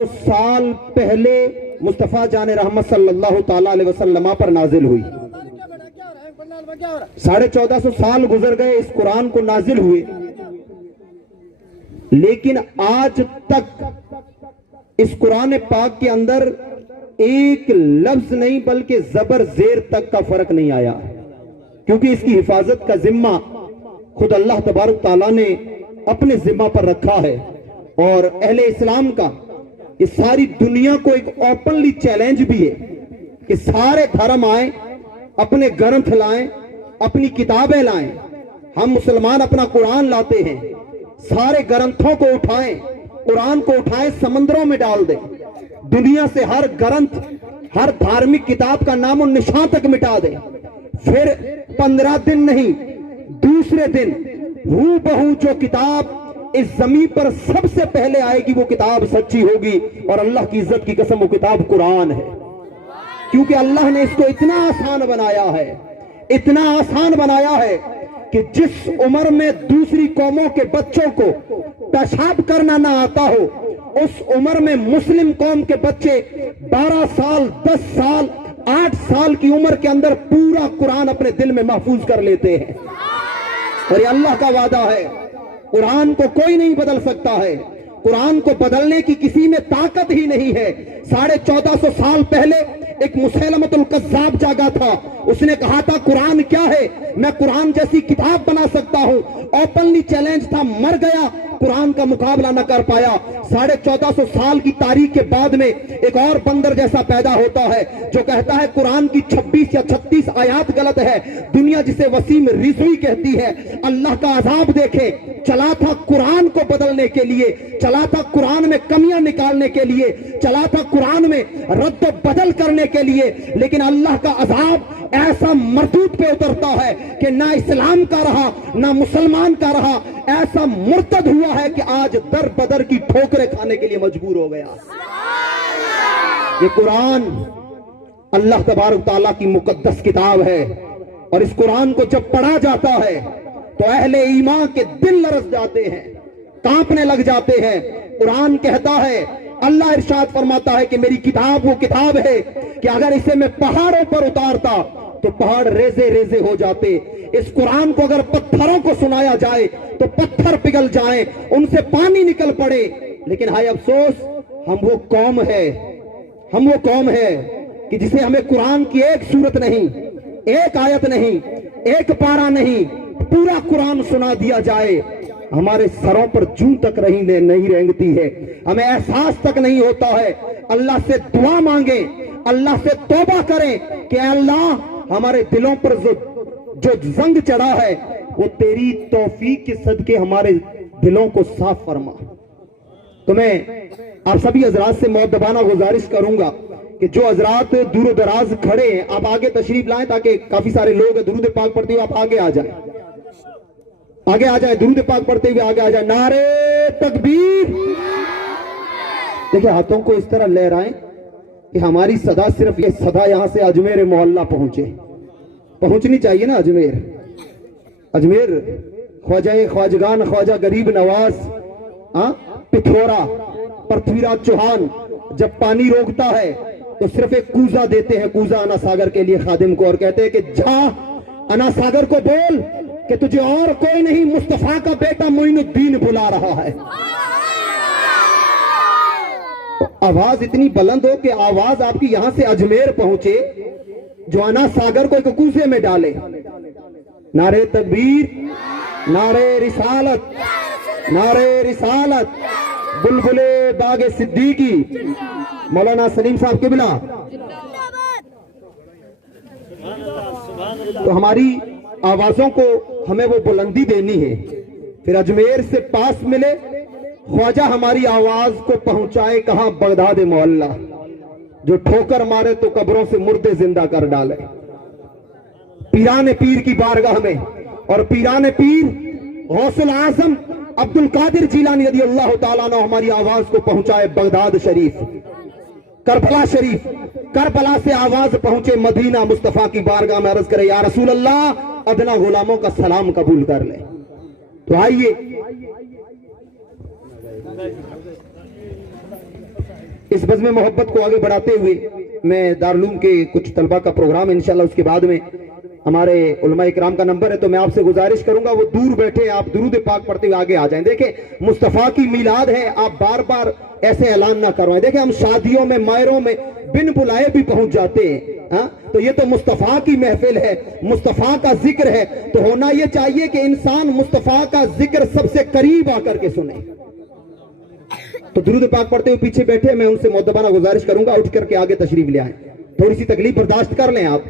साल पहले मुस्तफ़ा जान रहमत सल्लल्लाहु ताला अलैहि वसल्लम पर नाजिल हुई। 1450 साल गुजर गए इस कुरान को नाजिल हुए, लेकिन आज तक इस कुरान पाक के अंदर एक लफ्ज नहीं बल्कि जबर जेर तक का फर्क नहीं आया, क्योंकि इसकी हिफाजत का जिम्मा खुद अल्लाह तबारक ताला ने अपने जिम्मा पर रखा है। और अहले इस्लाम का इस सारी दुनिया को एक ओपनली चैलेंज भी है कि सारे धर्म आए, अपने ग्रंथ लाएं, अपनी किताबें लाएं। हम मुसलमान अपना कुरान लाते हैं, सारे ग्रंथों को उठाएं, कुरान को उठाएं, समंदरों में डाल दें, दुनिया से हर ग्रंथ, हर धार्मिक किताब का नामो निशान तक मिटा दें। फिर 15 दिन नहीं, दूसरे दिन हू बहू जो किताब इस जमीन पर सबसे पहले आएगी वो किताब सच्ची होगी, और अल्लाह की इज्जत की कसम वो किताब कुरान है। क्योंकि अल्लाह ने इसको इतना आसान बनाया है, इतना आसान बनाया है कि जिस उम्र में दूसरी कौमों के बच्चों को पेशाब करना ना आता हो, उस उम्र में मुस्लिम कौम के बच्चे 12 साल, 10 साल, 8 साल की उम्र के अंदर पूरा कुरान अपने दिल में महफूज कर लेते हैं। और ये अल्लाह का वादा है, कुरान को कोई नहीं बदल सकता है, कुरान को बदलने की किसी में ताकत ही नहीं है। 1450 साल पहले एक मुसैलमतुल कज़्ज़ाब जागा था, उसने कहा था कुरान क्या है, मैं कुरान जैसी किताब बना सकता हूं। ओपनली चैलेंज था, मर गया, कुरान का मुकाबला न कर पाया। 1450 साल की तारीख के बाद में एक और बंदर जैसा पैदा होता है जो कहता है कुरान की 26 या 36 आयात गलत है, दुनिया जिसे वसीम रिज़वी कहती है। अल्लाह का अजाब देखे, चला था कुरान को बदलने के लिए, चला था कुरान में कमियां निकालने के लिए, चला था कुरान में रद्द बदल करने के लिए, लेकिन अल्लाह का अजाब ऐसा मरदूद पे उतरता है कि ना इस्लाम का रहा ना मुसलमान का रहा, ऐसा मुर्तद हुआ है कि आज दर बदर की ठोकरें खाने के लिए मजबूर हो गया। ये कुरान अल्लाह तबारक ताला की मुकद्दस किताब है, और इस कुरान को जब पढ़ा जाता है तो अहले ईमान के दिल लरस जाते हैं, कांपने लग जाते हैं। कुरान कहता है, अल्लाह इरशाद फरमाता है कि मेरी किताब वो किताब है कि अगर इसे मैं पहाड़ों पर उतारता तो पहाड़ रेजे रेजे हो जाते। इस कुरान को अगर पत्थरों को सुनाया जाए तो पत्थर पिघल जाएं, उनसे पानी निकल पड़े। लेकिन हाय अफसोस, हम वो कौम है कि जिसे हमें कुरान की एक सूरत नहीं, एक आयत नहीं, एक पारा नहीं, पूरा कुरान सुना दिया जाए, हमारे सरों पर जूं तक नहीं रेंगती है, हमें एहसास तक नहीं होता है। अल्लाह से दुआ मांगे, अल्लाह से तौबा करें कि अल्लाह हमारे दिलों पर जो जंग चढ़ा है वो तेरी तौफीक के सदके हमारे दिलों को साफ फरमा। तो मैं आप सभी हजरात से मौदबाना गुजारिश करूंगा कि जो हजरात दूर दराज खड़े हैं, आप आगे तशरीफ लाएं ताकि काफी सारे लोग दुरूद पाक पढ़ते हुए आप आगे आ जाएं, आगे आ जाए, दुरूद पाक पढ़ते हुए आगे आ जाए। नारे तकबीर। देखिए, हाथों को इस तरह लहराएं कि हमारी सदा, सिर्फ ये सदा यहां से अजमेर मोहल्ला पहुंचनी चाहिए ना। अजमेर ख्वाजगान ख्वाजा गरीब नवाज पिथौरा पृथ्वीराज चौहान जब पानी रोकता है तो सिर्फ एक कूजा देते हैं, कूजा अना सागर के लिए खादिम को, और कहते हैं कि जा अना सागर को बोल कि तुझे और कोई नहीं, मुस्तफा का बेटा मोइनुद्दीन बुला रहा है। तो आवाज इतनी बुलंद हो कि आवाज आपकी यहां से अजमेर पहुंचे, जो अना सागर को एक कूजे में डाले। नारे तकबीर, नारे रिसालत, नारे रिसालत, बुलबुले बागे सिद्दीकी, मौलाना सलीम साहब के बिना। तो हमारी आवाजों को हमें वो बुलंदी देनी है, फिर अजमेर से पास मिले, ख्वाजा हमारी आवाज को पहुंचाए कहां, बगदाद मोहल्ला, जो ठोकर मारे तो कब्रों से मुर्दे जिंदा कर डाले। पीराने पीर की बारगाह में, और पीराने पीर गौसुल आजम अब्दुल कादिर जिलानी रज़ी अल्लाह ताला अन्हु हमारी आवाज को पहुंचाए बगदाद शरीफ, करबला शरीफ, करबला से आवाज पहुंचे मदीना मुस्तफा की बारगाह में, अर्ज करे या रसूल अल्लाह, अदना गुलामों का सलाम कबूल कर ले। तो आइए اس بزم محبت کو آگے بڑھاتے ہوئے میں دارالعلوم کے کچھ طلبہ کا پروگرام ہے انشاءاللہ، اس کے بعد میں ہمارے علماء اکرام کا نمبر ہے، تو میں آپ سے گزارش کروں گا وہ دور بیٹھے آپ درود پاک پڑھتے ہوئے آگے آ جائیں۔ دیکھیں مصطفیٰ کی میلاد ہے، آپ بار بار ایسے اعلان نہ کروائیں۔ دیکھیں ہم شادیوں میں مائروں میں بن بلائے بھی پہنچ جاتے ہیں، تو یہ تو مصطفیٰ کی محفل ہے، مصطفیٰ کا ذکر ہے، تو ہونا یہ چاہیے کہ انسان مصطفیٰ کا ذکر سب سے قریب آ کر کے سنے۔ تو درود پاک پڑھتے ہوئے پیچھے بیٹھے میں ان سے مؤدبانہ گزارش کروں گا اٹھ کر کے آگے تشریف لے آئیں، تھوڑی سی تکلیف برداشت کر لیں آپ۔